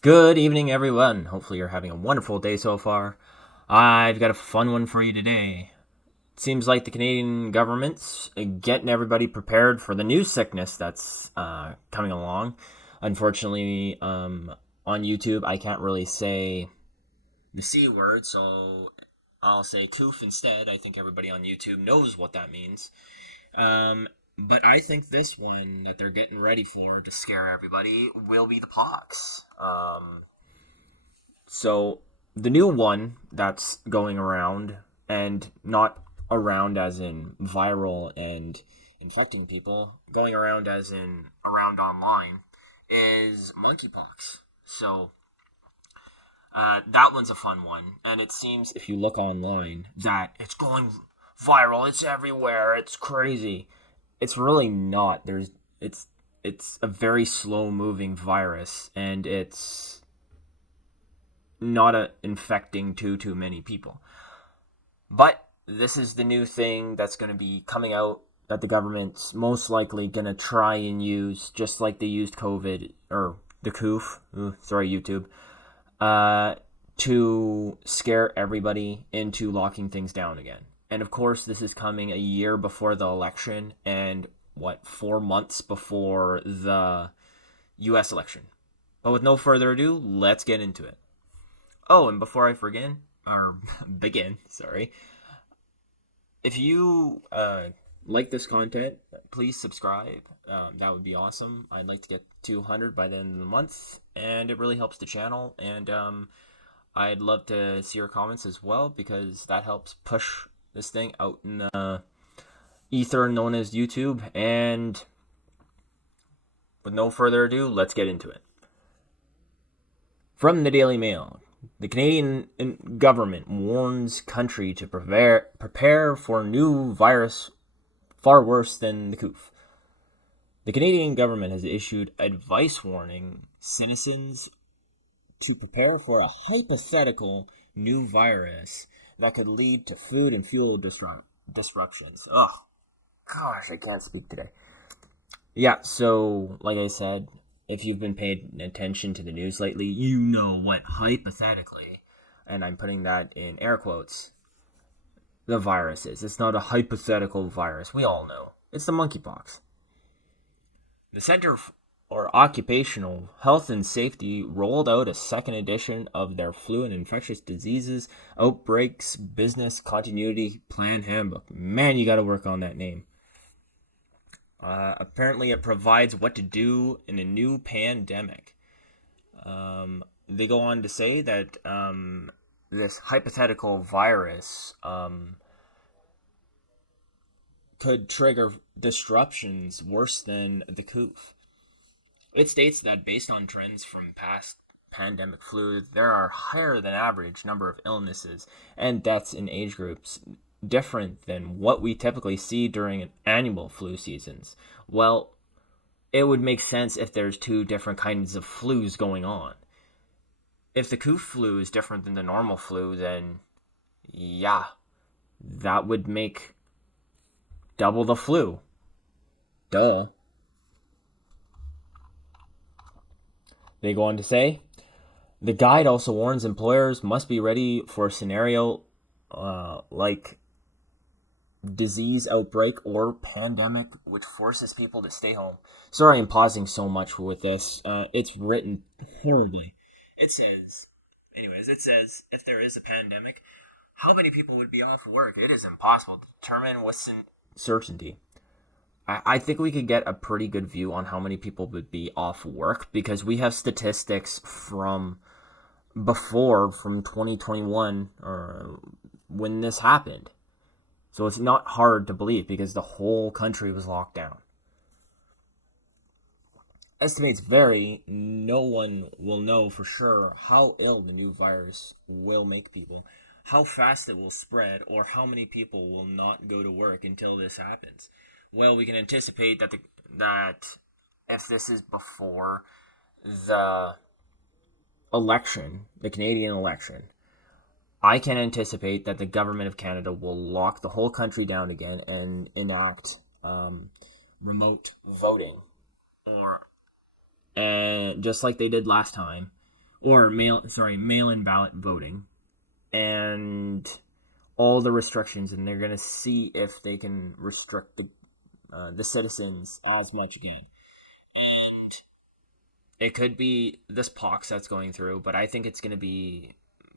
Good evening, everyone. Hopefully, you're having a wonderful day so far. I've got a fun one for you today. It seems like the Canadian government's getting everybody prepared for the new sickness that's coming along. Unfortunately, on YouTube, I can't really say the C word, so I'll say coof instead. I think everybody on YouTube knows what that means. Um, but I think this one that they're getting ready for to scare everybody will be the pox. So the new one that's going around, and not around as in viral and infecting people, going around as in around online, is monkeypox. So that one's a fun one, and it seems if you look online that it's going viral, it's everywhere, it's crazy. It's really not. It's a very slow moving virus, and it's not infecting too many people. But this is the new thing that's going to be coming out that the government's most likely going to try and use, just like they used COVID or the coof. Sorry, YouTube. Uh, to scare everybody into locking things down again. And of course, this is coming a year before the election and 4 months before the U.S. election. But with no further ado, let's get into it. Oh, and before I forget or begin, sorry, if you like this content, please subscribe. That would be awesome. I'd like to get 200 by the end of the month, and it really helps the channel. And I'd love to see your comments as well because that helps push this thing out in the ether known as YouTube. And with no further ado, let's get into it. From the Daily Mail, the Canadian government warns country to prepare for new virus far worse than the coof. The Canadian government has issued advice warning citizens to prepare for a hypothetical new virus that could lead to food and fuel disruptions. Ugh, gosh, I can't speak today. Yeah, so like I said, if you've been paying attention to the news lately, you know what hypothetically, and I'm putting that in air quotes, the virus is. It's not a hypothetical virus. We all know. It's the monkeypox. The Center for Occupational Health and Safety rolled out a second edition of their Flu and Infectious Diseases Outbreaks Business Continuity Plan Handbook. Man, you gotta work on that name. Apparently, it provides what to do in a new pandemic. They go on to say that this hypothetical virus could trigger disruptions worse than the coof. It states that based on trends from past pandemic flu, there are higher than average number of illnesses and deaths in age groups different than what we typically see during annual flu seasons. Well, it would make sense if there's two different kinds of flus going on. If the coof flu is different than the normal flu, then yeah, that would make double the flu. Duh. They go on to say, the guide also warns employers must be ready for a scenario like disease outbreak or pandemic which forces people to stay home. Sorry I'm pausing so much with this. It's written horribly. It says, it says if there is a pandemic, how many people would be off work? It is impossible to determine with certainty. I think we could get a pretty good view on how many people would be off work because we have statistics from before, from 2021, or when this happened. So it's not hard to believe because the whole country was locked down. Estimates vary. No one will know for sure how ill the new virus will make people, how fast it will spread, or how many people will not go to work until this happens. Well, we can anticipate that if this is before the election, the Canadian election, I can anticipate that the government of Canada will lock the whole country down again and enact remote voting, or and just like they did last time, or mail-in ballot voting, and all the restrictions, and they're gonna see if they can restrict the citizens as much again. It could be this pox that's going through, but I think it's gonna be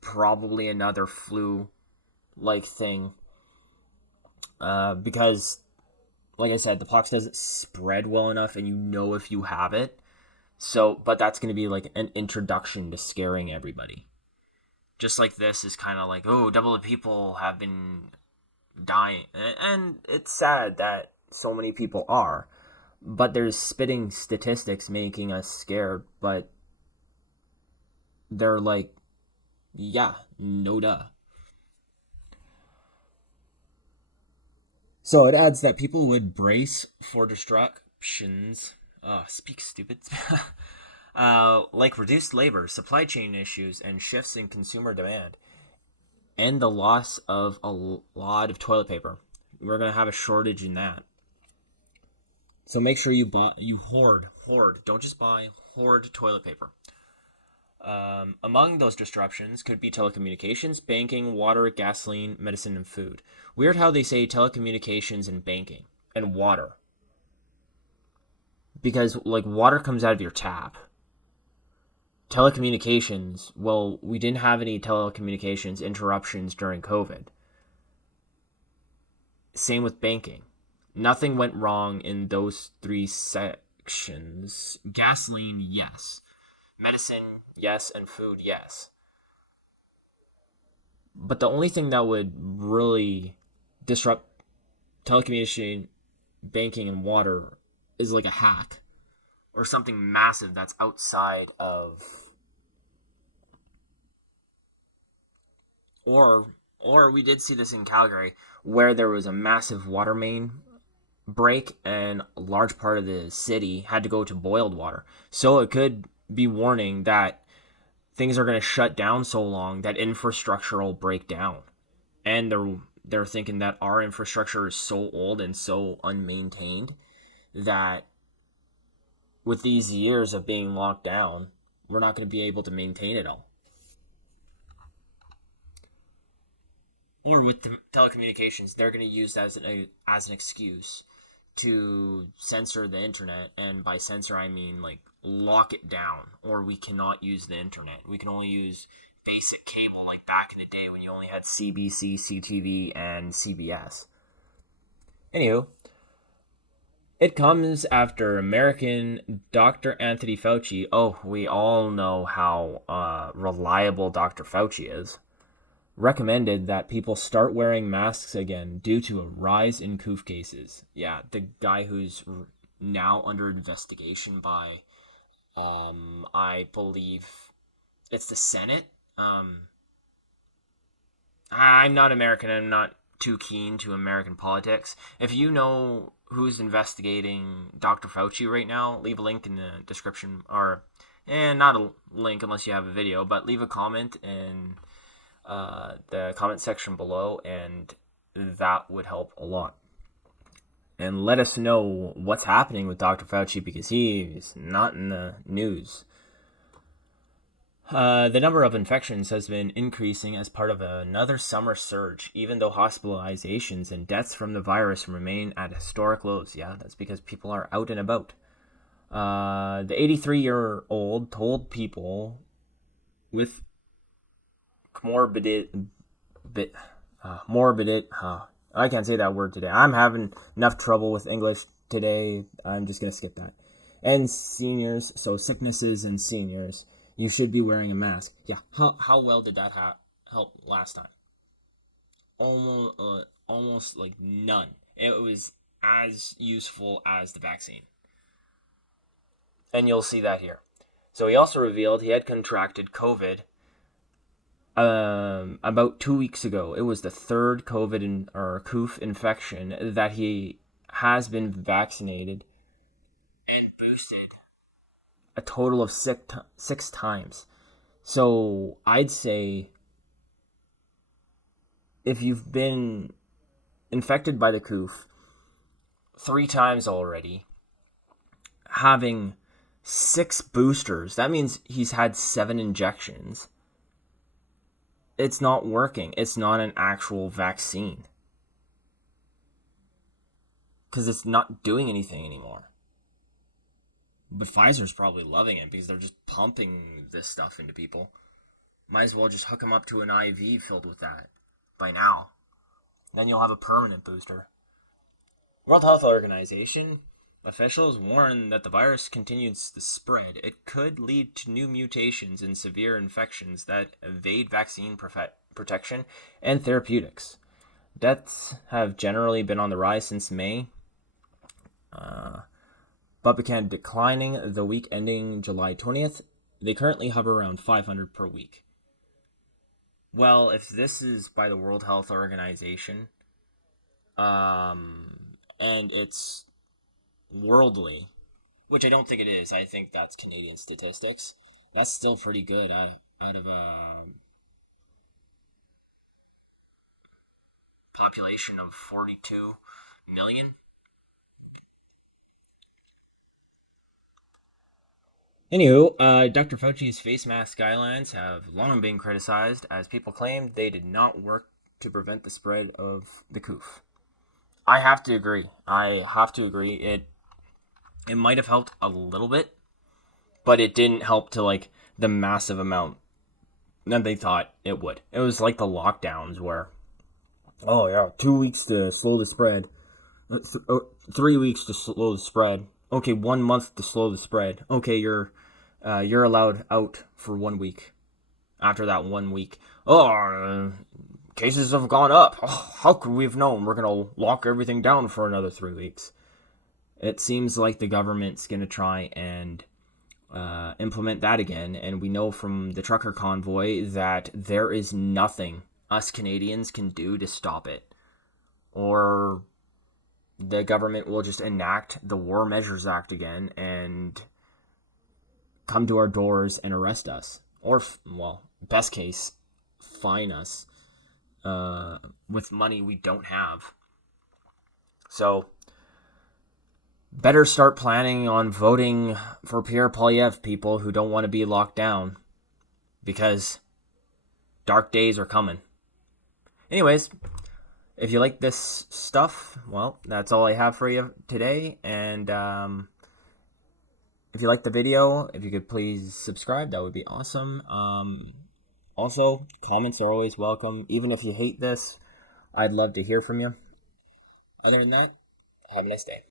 probably another flu-like thing, because, like I said, the pox doesn't spread well enough, and if you have it. So, but that's going to be like an introduction to scaring everybody. Just like this is kind of like, oh, double the people have been dying. And it's sad that so many people are. But there's spitting statistics making us scared. But they're like, yeah, no duh. So it adds that people would brace for disruptions. Speak stupid. Like reduced labor, supply chain issues, and shifts in consumer demand, and the loss of a lot of toilet paper. We're gonna have a shortage in that. So make sure you hoard. Don't just buy, hoard toilet paper. Among those disruptions could be telecommunications, banking, water, gasoline, medicine, and food. Weird how they say telecommunications and banking and water, because like water comes out of your tap. Telecommunications, well, we didn't have any telecommunications interruptions during COVID. Same with banking. Nothing went wrong in those three sections. Gasoline, yes. Medicine, yes. And food, yes. But the only thing that would really disrupt telecommunication, banking, and water is like a hack or something massive that's outside of, or we did see this in Calgary where there was a massive water main break and a large part of the city had to go to boiled water. So it could be warning that things are going to shut down so long that infrastructure will break down. And they're thinking that our infrastructure is so old and so unmaintained that with these years of being locked down, we're not going to be able to maintain it all. Or with the telecommunications, they're going to use that as an excuse to censor the internet, and by censor I mean like lock it down, or we cannot use the internet. We can only use basic cable like back in the day when you only had CBC, CTV, and CBS. Anywho, it comes after American Dr. Anthony Fauci. Oh, we all know how reliable Dr. Fauci is. Recommended that people start wearing masks again due to a rise in coof cases. Yeah, the guy who's now under investigation by, I believe it's the Senate. I'm not American. I'm not too keen to American politics. If you know who's investigating Dr. Fauci right now, leave a link in the description, or and not a link unless you have a video, but leave a comment in the comment section below, and that would help a lot. And let us know what's happening with Dr. Fauci, because he's not in the news. The number of infections has been increasing as part of another summer surge, even though hospitalizations and deaths from the virus remain at historic lows. Yeah, that's because people are out and about. The 83-year-old told people with I can't say that word today. I'm having enough trouble with English today. I'm just going to skip that. And seniors, so sicknesses and seniors, you should be wearing a mask. Yeah, how well did that help last time? Almost like none. It was as useful as the vaccine. And you'll see that here. So he also revealed he had contracted COVID about 2 weeks ago. It was the third COVID or coof infection that he has been vaccinated and boosted a total of six times. So I'd say if you've been infected by the coof 3 times already, having 6 boosters. That means he's had 7 injections. It's not working. It's not an actual vaccine. Because it's not doing anything anymore. But Pfizer's probably loving it because they're just pumping this stuff into people. Might as well just hook them up to an IV filled with that by now. Then you'll have a permanent booster. World Health Organization officials warn that the virus continues to spread. It could lead to new mutations and severe infections that evade vaccine protection and therapeutics. Deaths have generally been on the rise since May, but began declining the week ending July 20th. They currently hover around 500 per week. Well, if this is by the World Health Organization, and it's worldly, which I don't think it is. I think that's Canadian statistics. That's still pretty good out of a population of 42 million. Anywho, Dr. Fauci's face mask guidelines have long been criticized as people claimed they did not work to prevent the spread of the coof. I have to agree. It might have helped a little bit, but it didn't help to like the massive amount that they thought it would. It was like the lockdowns where, oh yeah, 2 weeks to slow the spread, 3 weeks to slow the spread. Okay, 1 month to slow the spread. Okay, you're allowed out for 1 week. After that 1 week, cases have gone up. Oh, how could we have known? We're gonna lock everything down for another 3 weeks. It seems like the government's gonna try and implement that again, and we know from the trucker convoy that there is nothing us Canadians can do to stop it, or the government will just enact the War Measures Act again and come to our doors and arrest us, or well, best case, fine us with money we don't have. So better start planning on voting for Pierre Poilievre, people who don't want to be locked down, because dark days are coming. Anyways, if you like this stuff, well, that's all I have for you today. And if you like the video, if you could please subscribe, that would be awesome. Also, comments are always welcome. Even if you hate this, I'd love to hear from you. Other than that, have a nice day.